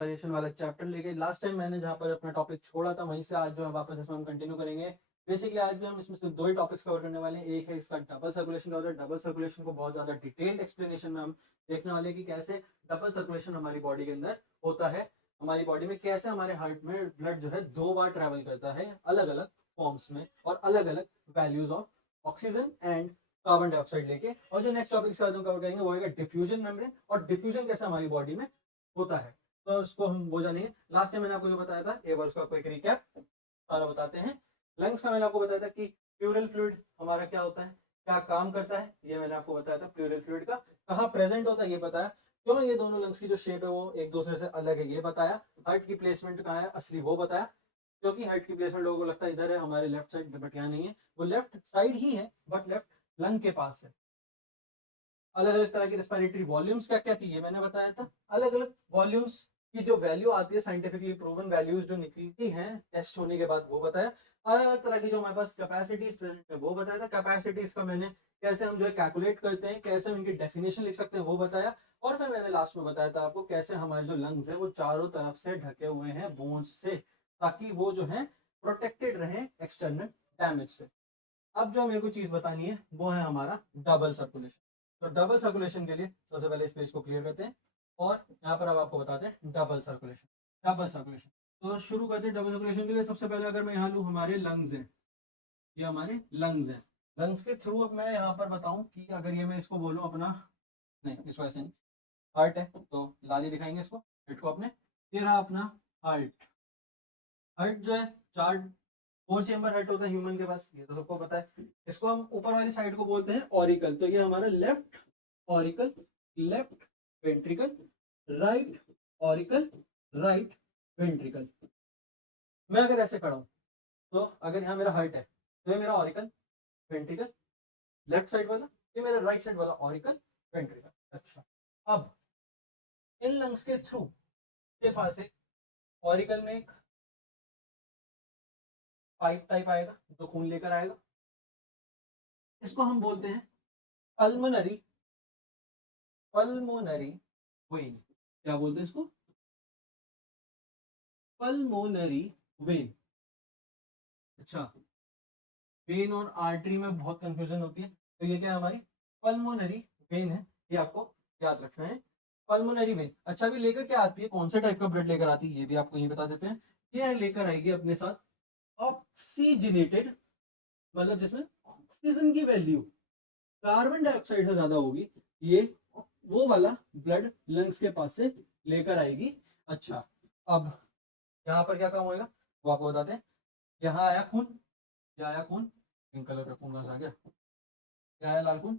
Respiration वाला chapter लेके last time मैंने जहाँ पर अपना टॉपिक छोड़ा था वहीं से आज जो है वापस इसमें हम कंटिन्यू करेंगे। बेसिकली आज भी हम इसमें से 2 ही टॉपिक्स कवर करने वाले हैं। एक है इसका डबल सर्कुलेशन का, डबल सर्कुलेशन को बहुत ज़्यादा डिटेल्ड एक्सप्लेनेशन में हम देखने वाले हैं कि कैसे डबल सर्कुलेशन हमारी बॉडी के अंदर होता है। हमारी बॉडी में कैसे हमारे हार्ट में ब्लड जो है 2 बार ट्रैवल करता है अलग अलग फॉर्म्स में और अलग अलग values of oxygen and carbon dioxide लेके। और जो नेक्स्ट टॉपिक कवर करेंगे वो है डिफ्यूजन मेम्ब्रेन और डिफ्यूजन कैसे हमारी बॉडी में होता है। तो उसको हम वो जानेंगे। लास्ट टाइम मैंने आपको जो बताया था एक बार उसका क्विक रिकैप सारा बताते हैं। लंग्स का मैंने आपको बताया था कि प्लूरल फ्लूइड हमारा क्या होता है, क्या काम करता है, ये मैंने आपको बताया था। प्लूरल फ्लूइड का कहाँ प्रेजेंट होता है ये बताया, क्यों ये दोनों लंग्स की जो शेप है वो एक दूसरे से अलग है ये बताया। हार्ट की प्लेसमेंट कहाँ है असली वो बताया, क्योंकि हार्ट की प्लेसमेंट लोगों को लगता है इधर है हमारे लेफ्ट साइड, बट यहाँ नहीं है, वो लेफ्ट साइड ही है बट लेफ्ट लंग के पास है। अलग अलग तरह की रेस्पिरेटरी वॉल्यूम्स क्या क्या थी ये मैंने बताया था। अलग अलग वॉल्यूम्स की जो वैल्यू आती है साइंटिफिकली प्रूवन वैल्यूज जो निकलती हैं टेस्ट होने के बाद वो बताया। अलग अलग तरह की जो हमारे पास कैपेसिटीज प्रेजेंट है वो बताया था। कैपेसिटीज का मैंने कैसे हम जो है कैलकुलेट करते हैं, कैसे हम इनकी डेफिनेशन लिख सकते हैं वो बताया। और फिर मैंने लास्ट में बताया था आपको कैसे हमारे जो लंग्स है वो चारों तरफ से ढके हुए हैं बोन्स से, ताकि वो जो है प्रोटेक्टेड रहे एक्सटर्नल डैमेज से। अब जो मेरे को चीज बतानी है वो है हमारा डबल सर्कुलेशन। तो डबल सर्कुलेशन के लिए सबसे पहले इस पेज को क्लियर करते हैं और यहाँ पर अब आपको बताते हैं डबल सर्कुलेशन। डबल सर्कुलेशन तो शुरू करते हैं। डबल सर्कुलेशन के लिए सबसे पहले अगर मैं यहाँ लूँ हमारे लंग्स हैं, ये हमारे लंग्स हैं। लंग्स के थ्रू अब मैं यहाँ पर बताऊं कि अगर ये मैं इसको बोलूँ अपना, नहीं इसको ऐसे नहीं, हार्ट है तो लाली दिखाएंगे इसको, हेड को अपने, ये रहा अपना हार्ट। हार्ट जो है चार 4 चेम्बर हार्ट होता है ह्यूमन के पास, ये तो सबको पता है। इसको हम ऊपर वाली साइड को बोलते हैं ऑरिकल। तो ये हमारा left auricle, left ventricle, right auricle, right ventricle. मैं अगर ऐसे खड़ा हूं तो अगर यहाँ मेरा हार्ट है तो ये मेरा ऑरिकल वेंट्रिकल लेफ्ट साइड वाला, ये मेरा राइट साइड वाला ऑरिकल वेंट्रिकल। अच्छा, अब इन लंग्स के थ्रू के पास एक ऑरिकल में एक पाइप टाइप आएगा जो खून लेकर आएगा। इसको हम बोलते हैं पल्मोनरी, पल्मोनरी वेन। क्या बोलते हैं इसको? Pulmonary vein. अच्छा, वेन और आर्टरी में बहुत कंफ्यूजन होती है, तो ये क्या है हमारी पल्मोनरी वेन है, ये आपको याद रखना है। Pulmonary vein. अच्छा, अभी लेकर क्या आती है, कौन से टाइप का ब्लड लेकर आती है ये भी आपको ये बता देते हैं। ये लेकर आएगी अपने साथ ऑक्सीजनेटेड, मतलब जिसमें ऑक्सीजन की वैल्यू कार्बन डाइऑक्साइड से ज्यादा होगी, ये वो वाला ब्लड लंग्स के पास से लेकर आएगी। अच्छा, अब यहाँ पर क्या काम होएगा वो आपको बताते हैं। यहाँ आया खून, क्या आया खून, पिंक कलर का खून कहाँ से आ गया, क्या आया लाल खून,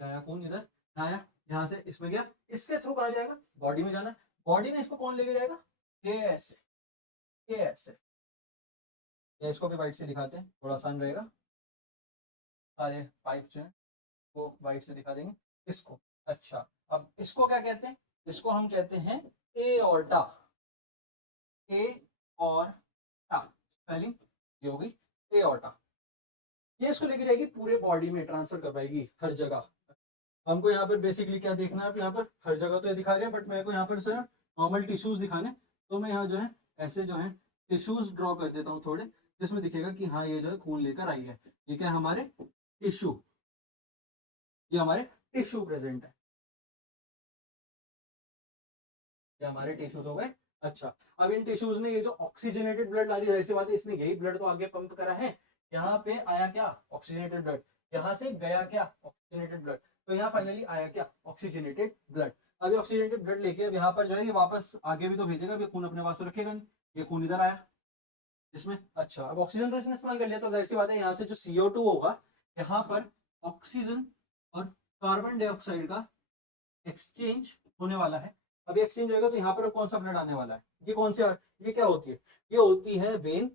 क्या आया खून इधर आया, यहाँ से इसमें गया, इसके थ्रू कहा जाएगा बॉडी में जाना। बॉडी में इसको कौन लेके जाएगा, के ऐसे, के ऐसे। या इसको भी वाइट से दिखाते हैं थोड़ा आसान रहेगा, सारे पाइप जो है वो वाइट से दिखा देंगे इसको। अच्छा, अब इसको क्या कहते हैं, इसको हम कहते हैं एओर्टा। ए और टा स्पेलिंग ये हो गई एओर्टा। ये इसको लेके जाएगी पूरे बॉडी में ट्रांसफर कर पाएगी हर जगह। हमको यहाँ पर बेसिकली क्या देखना है, यहाँ पर हर जगह तो ये दिखा रहे हैं बट मेरे को यहाँ पर सर नॉर्मल टिश्यूज दिखाने, तो मैं यहाँ जो है ऐसे जो है टिश्यूज ड्रॉ कर देता हूँ थोड़े, जिसमें दिखेगा कि हाँ ये जो है खून लेकर आई है। ठीक है, हमारे टिश्यू, ये हमारे टिश्यू प्रेजेंट है, ये हमारे टिश्यूज हो गए। अच्छा, अब इन टिश्यूज ने ये जो ऑक्सीजनेटेड ब्लड ला रही है, सी बात है इसने यही ब्लड तो आगे पंप करा है। यहाँ पे आया क्या, ऑक्सीजनेटेड ब्लड, यहाँ से गया क्या, ऑक्सीजनेटेड ब्लड, तो यहाँ फाइनली आया क्या, ऑक्सीजनेटेड ब्लड। अभी ऑक्सीजनेटेड ब्लड लेके अब यहाँ पर जो है ये वापस आगे भी तो भेजेगा, अभी खून अपने पास तो रखेगा नहीं, ये खून इधर आया इसमें। अच्छा, अब ऑक्सीजन तो इसने इस्तेमाल कर लिया, तो जाहिर सी बात है यहाँ से जो CO2 होगा, यहाँ पर ऑक्सीजन और कार्बन डाइऑक्साइड का एक्सचेंज होने वाला है। अभी एक्सचेंज होगा तो यहाँ पर कौन सा ब्लड आने वाला है, ये कौन सी, ये क्या होती है, ये होती है वेन,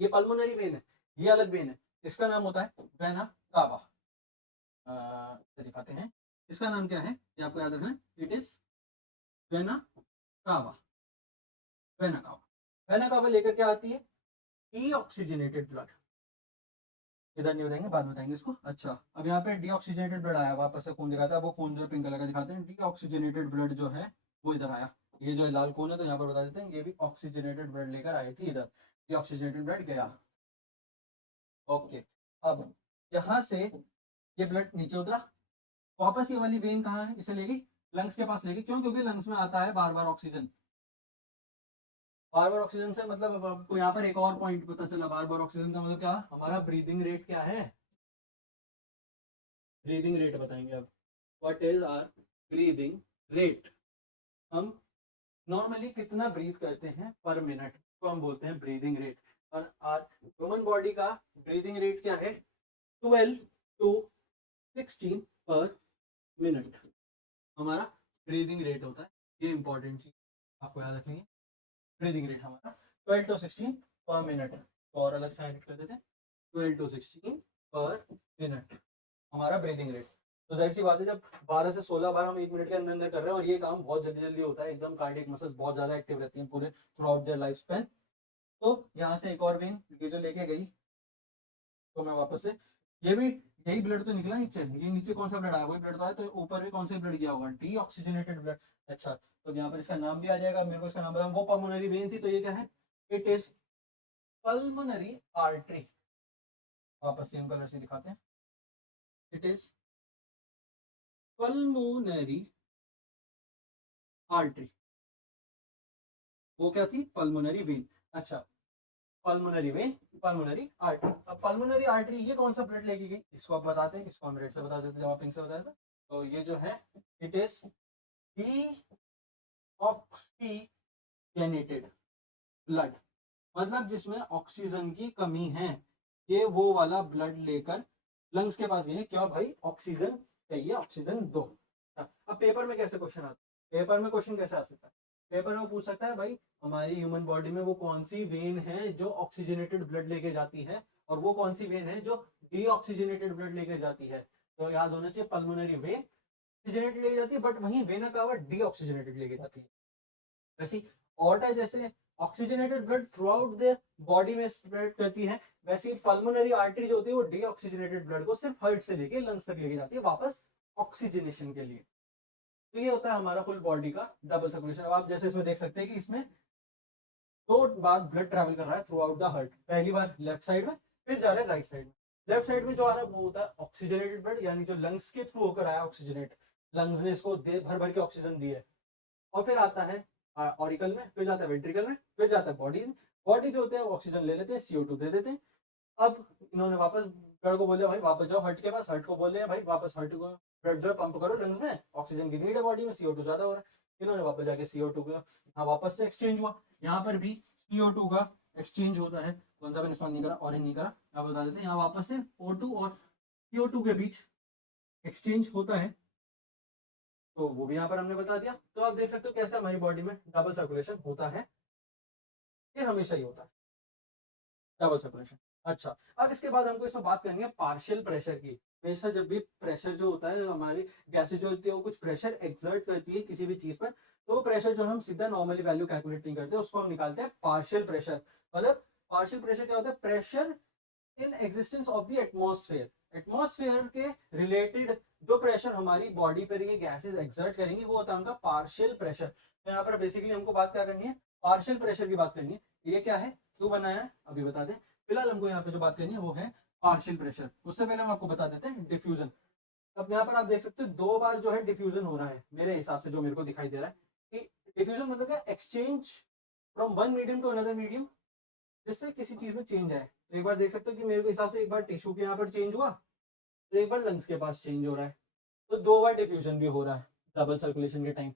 ये पल्मोनरी वेन है, ये अलग वेन है, इसका नाम होता है वेना कावा। दिखाते हैं इसका नाम क्या है, ये आपको याद रखना है, it is vena cava. Vena cava, vena cava लेकर क्या आती है, डीऑक्सीजनेटेड ब्लड। इधर नहीं बताएंगे, बाद में बताएंगे इसको। अच्छा, अब यहाँ पे डीऑक्सीजनेटेड ब्लड आया, वापस से खून दिखाता है, वो खून जो है पिंक कलर का दिखाते हैं। डीऑक्सीजनेटेड ब्लड जो है वो इधर आया। ये जो लाल कोन है तो यहाँ पर बता देते हैं ये भी ऑक्सीजनेटेड ब्लड लेकर आई थी इधर, ये ऑक्सीजनेटेड ब्लड गया। ओके, अब यहाँ से ये ब्लड नीचे उतरा, वापस ये वाली वेन कहाँ है, इसे ले गई लंग्स के पास ले गई। क्यों? क्योंकि लंग्स में आता है बार बार ऑक्सीजन। बार बार ऑक्सीजन से मतलब अब आपको यहाँ पर एक और पॉइंट पता चला, बार बार ऑक्सीजन का मतलब क्या, हमारा ब्रीदिंग रेट क्या है। ब्रीदिंग रेट बताएंगे अब, what is our breathing rate. हम नॉर्मली कितना ब्रीथ करते हैं पर मिनट, तो हम बोलते हैं ब्रीदिंग रेट। और ह्यूमन बॉडी का ब्रीदिंग रेट क्या है, 12 to 16 पर मिनट हमारा ब्रीदिंग रेट होता है। ये इंपॉर्टेंट चीज आपको याद रखनी है, ब्रीदिंग रेट हमारा 12 to 16 पर मिनट। तो और अलग से कर देते हैं, 12 to 16 पर मिनट हमारा ब्रीदिंग रेट। तो जाहिर सी बात है जब 12 से 16 बार हम 1 मिनट के अंदर अंदर कर रहे हैं और ये काम बहुत जल्दी जल्दी होता है, एकदम कार्डियक मसल्स बहुत ज्यादा एक्टिव रहती हैं पूरे through out their life span. तो यहाँ से एक और वेन ये जो लेके गई, तो मैं वापस से ये भी यही ब्लड तो निकला नीचे, ये नीचे कौन सा ब्लड आया, वही ब्लड तो आया, तो ऊपर भी कौन सा ब्लड गया होगा, डीऑक्सीजनेटेड ब्लड। अच्छा, तो यहाँ पर इसका नाम भी आ जाएगा, मेरे को इसका नाम बताया, वो पल्मोनरी वेन थी, तो ये क्या है, इट इज पल्मोनरी आर्टरी। वापस सेम कलर से दिखाते हैं, इट इज पल्मोनरी आर्टरी। वो क्या थी, पल्मोनरी वेन। अच्छा, पल्मोनरी वेन, पल्मोनरी आर्टरी। अब पल्मोनरी आर्टरी ये कौन सा ब्लड लेके गई, इसको आप बताते हैं, इसको हम रेड से बता देते हैं, जब आप पिंक से बताया था। तो ये जो है इट इज डीऑक्सीजनेटेड ब्लड, मतलब जिसमें ऑक्सीजन की कमी है, ये वो वाला ब्लड लेकर लंग्स के पास गई है। क्यों भाई, ऑक्सीजन चाहिए, ऑक्सीजन दो। अब पेपर में कैसे क्वेश्चन आता है, पेपर में क्वेश्चन कैसे आ सकता है, पेपर में पूछ सकता है भाई हमारी ह्यूमन बॉडी में वो कौन सी वेन है जो ऑक्सीजनेटेड ब्लड लेके जाती है, और वो कौन सी वेन है जो डीऑक्सीजनेटेड ब्लड लेके जाती है। तो याद होना चाहिए पल्मोनरी वेन ऑक्सीजनेटेड लेके जाती है, बट वहीं वेना का डीऑक्सीजनेटेड लेके जाती है। वैसे ऑर्टा जैसे oxygenated blood through out the body में स्प्रेड करती है, वैसे पल्मोनरी आर्टरी जो होती है वो डीऑक्सीजनेटेड ब्लड को सिर्फ हार्ट से लेके लंग्स तक लेके जाती है वापस ऑक्सीजनेशन के लिए। तो ये होता है हमारा फुल बॉडी का डबल सर्कुलेशन। अब आप जैसे इसमें देख सकते हैं कि इसमें दो बार ब्लड ट्रैवल कर रहा है थ्रू आउट द हार्ट, पहली बार लेफ्ट साइड में, फिर जा रहा है राइट साइड में। लेफ्ट साइड में जो आ रहा है वो होता है ऑक्सीजनेटेड ब्लड, यानी जो लंग्स के थ्रू होकर आया ऑक्सीजनेट, लंग्स ने इसको भर भर के ऑक्सीजन दी है। और फिर आता है ऑरिकल में, फिर जाता है वेंट्रिकल में, फिर जाता है बॉडी में। बॉडी जो होते हैं ऑक्सीजन ले लेते हैं, CO2 दे देते हैं। अब इन्होंने वापस ब्लड को बोल दिया भाई वापस जाओ हार्ट के पास, हार्ट को बोल दिया भाई वापस हार्ट को ब्लड जो है पंप करो लंग्स में, ऑक्सीजन की नीड है बॉडी में, CO2 ज्यादा हो रहा है। इन्होंने वापस जाके CO2 का यहाँ वापस से एक्सचेंज हुआ, यहाँ पर भी CO2 का एक्सचेंज होता है। कौन सा मैंने इस्तेमाल नहीं करा, ऑरेंज नहीं करा, यहाँ बता देते हैं, यहाँ वापस से O2 और CO2 के बीच एक्सचेंज होता है, तो वो भी यहाँ पर हमने बता दिया। तो आप देख सकते हो कैसे हमारी बॉडी में डबल सर्कुलेशन होता है, ये हमेशा ही होता है डबल सर्कुलेशन। अच्छा, अब इसके बाद हमको इसमें बात करनी है पार्शियल प्रेशर की। हमेशा जब भी प्रेशर जो होता है, हमारी गैसेज जो होती है वो कुछ प्रेशर एक्सर्ट करती है किसी भी चीज पर, तो वो प्रेशर जो हम सीधा नॉर्मली वैल्यू कैलकुलेट नहीं करते, उसको हम निकालते हैं पार्शियल प्रेशर। मतलब पार्शियल प्रेशर क्या होता है, pressure in existence of the atmosphere. Atmosphere के रिलेटेड जो प्रेशर हमारी बॉडी पर ये गैसेज एक्सर्ट करेंगी वो होता है उनका पार्शियल प्रेशर। तो यहाँ पर बेसिकली हमको बात क्या करनी है, पार्शियल प्रेशर की बात करनी है। ये क्या है, क्यों बनाया है अभी बता दें। फिलहाल हमको यहाँ पे जो बात करनी है वो है पार्शियल प्रेशर। उससे पहले हम आपको बता देते हैं डिफ्यूजन। अब यहाँ पर आप देख सकते हो दो बार जो है डिफ्यूजन हो रहा है मेरे हिसाब से, जो मेरे को दिखाई दे रहा है कि डिफ्यूजन मतलब क्या, exchange from one medium to another medium, जिससे किसी चीज में चेंज आए। तो एक बार देख सकते हो कि मेरे हिसाब से एक बार टिश्यू के यहाँ पर चेंज हुआ, तो एक बार लंग्स के पास चेंज हो रहा है, तो दो बार डिफ्यूजन भी हो रहा है डबल सर्कुलेशन के टाइम।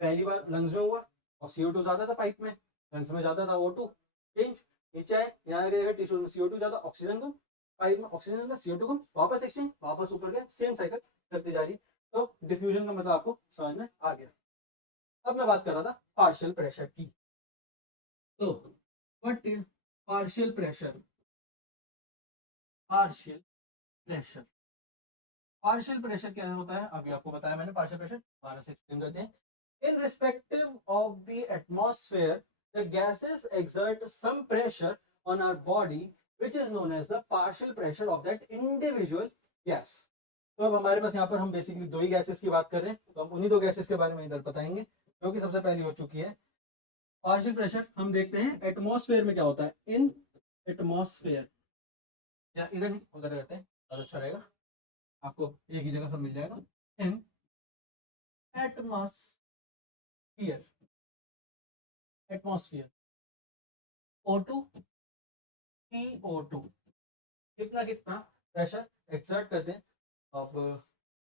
पहली बार लंग्स में हुआ और CO2 ज्यादा था पाइप में, लंग्स में ज्यादा था O2, चेंज नीचे आए, यहाँ गया टिश्यू में CO2 ज्यादा, ऑक्सीजन कम, पाइप में ऑक्सीजन ज्यादा, CO2 कम, वापस एक्सचेंज, वापस ऊपर गया, सेम साइकिल करती जा रही। तो डिफ्यूजन का मतलब आपको समझ में आ गया। अब मैं बात कर रहा था पार्शियल प्रेशर की। तो what is partial pressure, partial pressure, partial pressure क्या होता है अभी आपको बताया मैंने। पार्शियल प्रेशर दोबारा से एक्सप्लेन करते हैं। In respective of the atmosphere the gases exert some pressure on our body which is known as the partial pressure of that individual gas। तो अब हमारे पास यहाँ पर हम बेसिकली दो ही गैसेस की बात कर रहे हैं, तो हम उन्हीं दो गैसेस के बारे में इधर बताएंगे। जो कि सबसे पहली हो चुकी है। पार्शियल प्रेशर हम देखते हैं एटमॉस्फेयर में क्या होता है। इन एटमॉस्फेयर, या इधर नहीं उधर रहते हैं ज़्यादा अच्छा रहेगा, आपको एक ही जगह सब मिल जाएगा। इन एटमॉस्फियर, एटमॉस्फियर O2 CO2 कितना कितना प्रेशर एक्सर्ट करते हैं। अब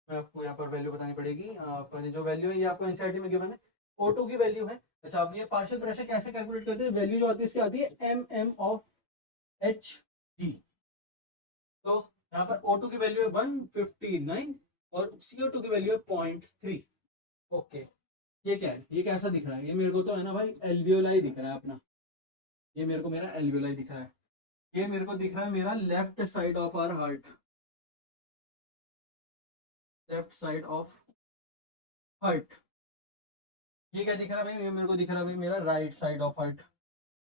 मैं आपको यहाँ पर वैल्यू बतानी पड़ेगी। आपने जो वैल्यू है ये आपको एनसीईआरटी में गिवन है, O2 की वैल्यू है। अच्छा, अब ये पार्शियल प्रेशर कैसे कैलकुलेट करते हैं, वैल्यू जो आती है इसकी आती है mm ऑफ Hg। तो यहाँ पर O2 की वैल्यू है 159 और CO2 की वैल्यू है 0.3। ओके, ये क्या है, ये कैसा दिख रहा है, ये मेरे को तो है ना भाई एल्वियोलाई दिख रहा है अपना, ये मेरे को मेरा एल्वियोलाई दिख रहा है, ये मेरे को दिख रहा है मेरा left side of our heart, left side of heart. ये क्या दिख रहा है भाई, ये मेरे को दिख रहा है भाई मेरा राइट साइड ऑफ हार्ट,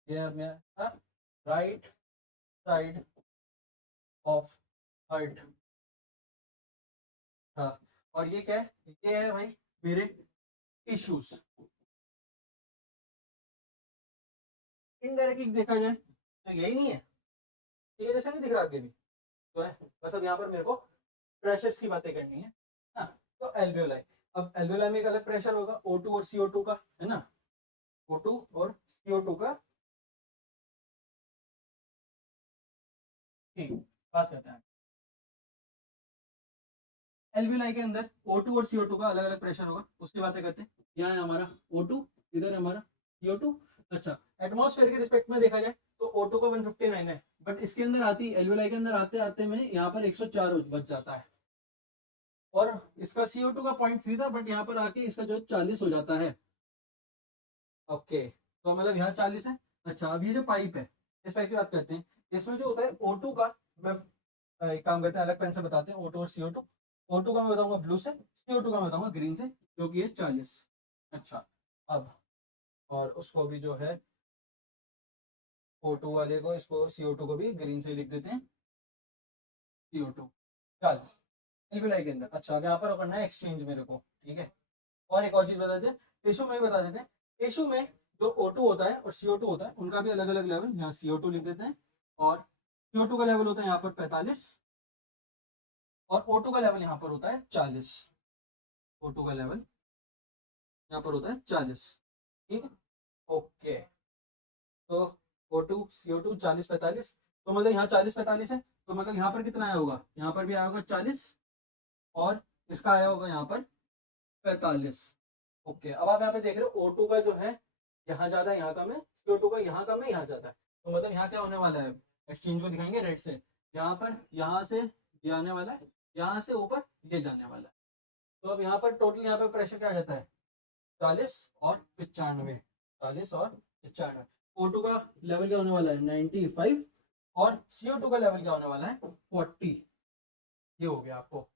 ये मेरा राइट साइड ऑफ हार्ट। हाँ, और ये क्या है, ये है भाई मेरे टिश्यूज। इनडायरेक्टली देखा जाए तो यही नहीं है, ये जैसे नहीं दिख रहा आगे भी तो है। बस अब यहाँ पर मेरे को प्रेशर्स की बातें करनी है। हाँ, तो एल्वियोलाई, अब एल्वियोलाई में एक अलग प्रेशर होगा O2 और CO2 का, है ना, O2 और CO2 का। ठीक, बात करते हैं। एल्वियोलाई के अंदर O2 और CO2 का अलग अलग प्रेशर होगा, उसकी बातें करते हैं। यहाँ है हमारा O2, इधर है हमारा CO2। अच्छा, एटमॉस्फेयर के रिस्पेक्ट में देखा जाए तो O2 का 159 है, बट इसके अंदर आती एल्वियोलाई के अंदर आते आते में यहाँ पर 104 बच जाता है, और इसका CO2 का 0.3 था, बट यहाँ पर आके इसका जो 40 हो जाता है। ओके, तो मतलब यहाँ 40 है। अच्छा, अब ये जो पाइप है, इस पाइप की बात करते हैं। इसमें जो होता है O2 का, मैं एक काम करते हैं अलग पेन से बताते हैं। O2 और CO2, O2 का मैं बताऊंगा ब्लू से, CO2 का मैं बताऊंगा ग्रीन से, जो कि है 40। अच्छा, अब और उसको भी जो है O2 वाले को, इसको CO2 को भी ग्रीन से लिख देते हैं, CO2 40 एल्वियोलाई के अंदर। अच्छा, अब यहाँ पर करना है एक्सचेंज मेरे को, ठीक है। और एक और चीज बता देते हैं, टिश्यू में भी बता देते हैं। टिश्यू में जो O2 होता है और CO2 होता है, उनका भी अलग अलग लेवल, यहाँ CO2 लिख देते हैं, और CO2 का लेवल होता है यहाँ पर 45, और O2 का लेवल यहाँ पर होता है 40। O2 का लेवल यहाँ पर होता है 40, ठीक है। ओके, तो O2 CO2 40 45, तो मतलब यहाँ 40 45 है, तो मतलब यहाँ पर कितना आया होगा, यहाँ पर भी आया होगा 40, और इसका आया होगा यहाँ पर 45। ओके, अब आप यहाँ पे देख रहे हो O2 का जो है यहाँ ज्यादा है, यहाँ कम है, CO2 का यहाँ कम है, यहाँ ज्यादा है। तो मतलब यहाँ क्या होने वाला है, एक्सचेंज को दिखाएंगे रेड से, यहाँ पर यहाँ से ये आने वाला है, यहाँ से ऊपर ये जाने वाला है। तो अब यहाँ पर टोटल यहाँ पे प्रेशर क्या आ जाता है, 40 और 95, 40 और 95। O2 का लेवल क्या होने वाला है 95, और CO2 का लेवल क्या होने वाला है 40। ये हो गया, आपको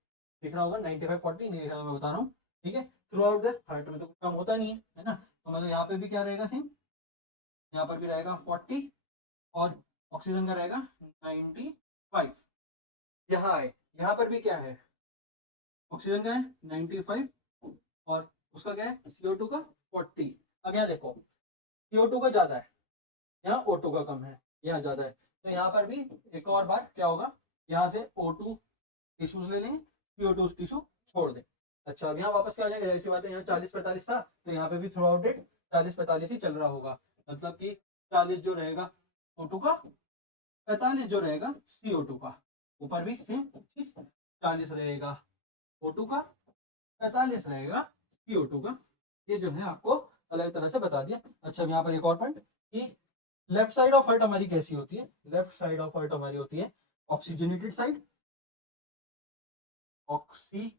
दिख रहा होगा 95 40, नहीं दिख रहा मैं बता रहा हूँ, ठीक है। थ्रू आउट द हार्ट में तो कुछ काम होता नहीं है ना, तो मतलब यहाँ पे भी क्या रहेगा सेम, यहाँ पर भी रहेगा 40, और ऑक्सीजन का रहेगा 95। यहाँ आए, यहाँ पर भी क्या है, ऑक्सीजन का है 95, और उसका क्या है CO2 का 40। अब यहाँ देखो CO2 का ज्यादा है, यहाँ O2 का कम है, यहाँ ज्यादा है, तो यहाँ पर भी एक और बार क्या होगा, यहाँ से O2 टिश्यूज ले लेंगे, CO2 टिश्यू छोड़ दें। अच्छा, अब यहाँ वापस क्या आ जाएगा, ऐसी बात है, यहाँ 40 45 था, तो यहाँ पे भी थ्रू आउट डेट 40 45 ही चल रहा होगा, मतलब कि 40 जो रहेगा O2 का, 45 जो रहेगा CO2 का, ऊपर भी सेम चीज 40 रहेगा O2 का, 45 रहेगा CO2 का। ये जो है आपको अलग तरह से बता दिया। अच्छा, यहाँ पर एक और पॉइंट कि लेफ्ट साइड ऑफ हार्ट हमारी कैसी होती है, लेफ्ट साइड ऑफ हार्ट हमारी होती है oxygenated side, oxy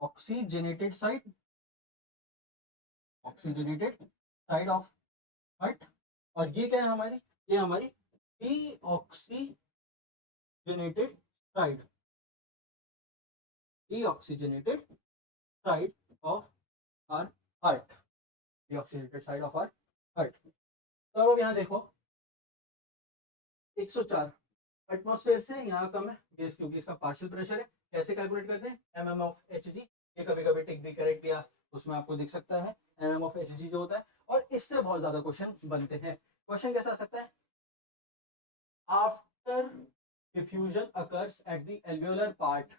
oxygenated side, oxygenated side of heart. और ये क्या है हमारी, ये हमारी deoxygenated side, deoxygenated side of our heart, deoxygenated side of our heart. तो अब यहाँ देखो 104 एटमॉस्फेयर से यहाँ कम है गैस, क्योंकि इसका पार्शियल प्रेशर है। कैसे कैलकुलेट करते हैं, mm ऑफ Hg, ये कभी कभी टिक भी करेक्ट या उसमें आपको दिख सकता है mm of hg जो होता है, और इससे बहुत ज्यादा क्वेश्चन बनते हैं। क्वेश्चन कैसा आ सकता है, after diffusion occurs at the alveolar part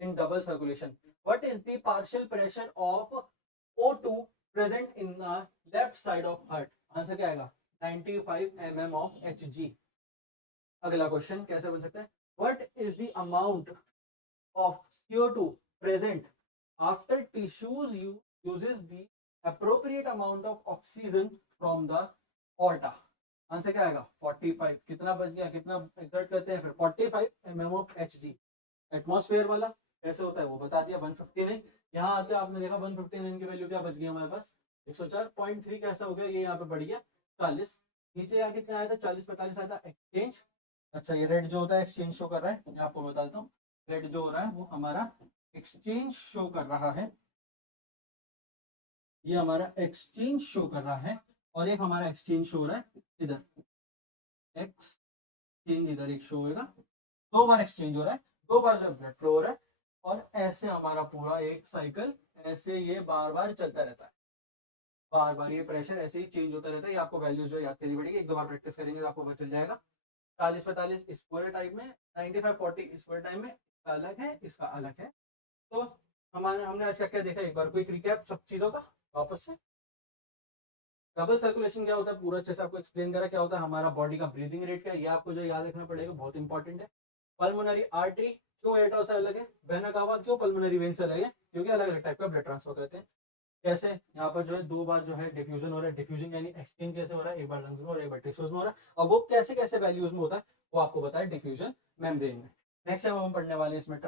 in double circulation, what is the partial pressure of O2 present in the left side of heart? Answer क्या आएगा, 95 mm of Hg। अगला क्वेश्चन कैसे बन सकता है, what is the amount of CO2 present after tissues uses the appropriate amount of oxygen from the aorta? Answer क्या आएगा, 45। कितना बच गया, कितना एक्सर्ट करते हैं फिर, 45 mm of Hg। एटमॉस्फेयर वाला कैसे होता है वो बता दिया, 159। यहाँ आते आपने देखा 159 की वैल्यू क्या बच गई हमारे पास, 104.3 कैसा हो गया, ये यहाँ पे बढ़ गया 40। नीचे यहाँ कितना आया था, 40-45 आया था एक्सचेंज। अच्छा ये रेड जो होता है एक्सचेंज शो कर रहा है, मैं आपको बता देता हूँ, रेड जो हो रहा है वो हमारा एक्सचेंज शो कर रहा है, ये हमारा एक्सचेंज शो कर रहा है, और एक हमारा एक्सचेंज शो हो रहा है इधर, एक्सचेंज इधर एक शो होगा, 2 बार एक्सचेंज हो रहा है, 2 बार जो ब्लड फ्लो हो रहा है, और ऐसे हमारा पूरा एक साइकिल ऐसे ये बार बार चलता रहता है, बार बार ये प्रेशर ऐसे ही चेंज होता रहता है। ये आपको वैल्यूज जो याद करनी पड़ेगी, 1-2 बार प्रैक्टिस करेंगे तो आपको पता चल जाएगा। 40-45 इस पूरे टाइप में, 95-40 इस पूरे टाइम में, इसका अलग है, इसका अलग है। तो हमने आज क्या देखा, एक बार क्विक रिकैप सब चीजों का वापस से। डबल सर्कुलेशन क्या होता है, पूरा अच्छे से आपको एक्सप्लेन करा क्या होता है, हमारा बॉडी का ब्रीदिंग रेट क्या है, ये आपको जो याद रखना पड़ेगा, बहुत इंपॉर्टेंट है। पल्मोनरी आर्टरी क्यों एट्रा से अलग है, वेना कावा क्यों पल्मोनरी वेन से अलग है, क्योंकि अलग अलग टाइप का ब्लड ट्रांसफर करते हैं। कैसे यहाँ पर जो है 2 बार जो है डिफ्यूजन हो रहा है, डिफ्यूजन यानी एक्सचेंज कैसे हो रहा है, एक बार लंग्स में और एक बार टिश्यूज में हो रहा है, और वो कैसे कैसे वैल्यूज में होता है वो आपको बताया डिफ्यूजन मेम्ब्रेन में। नेक्स्ट टाइम हम पढ़ने वाले हैं इसमें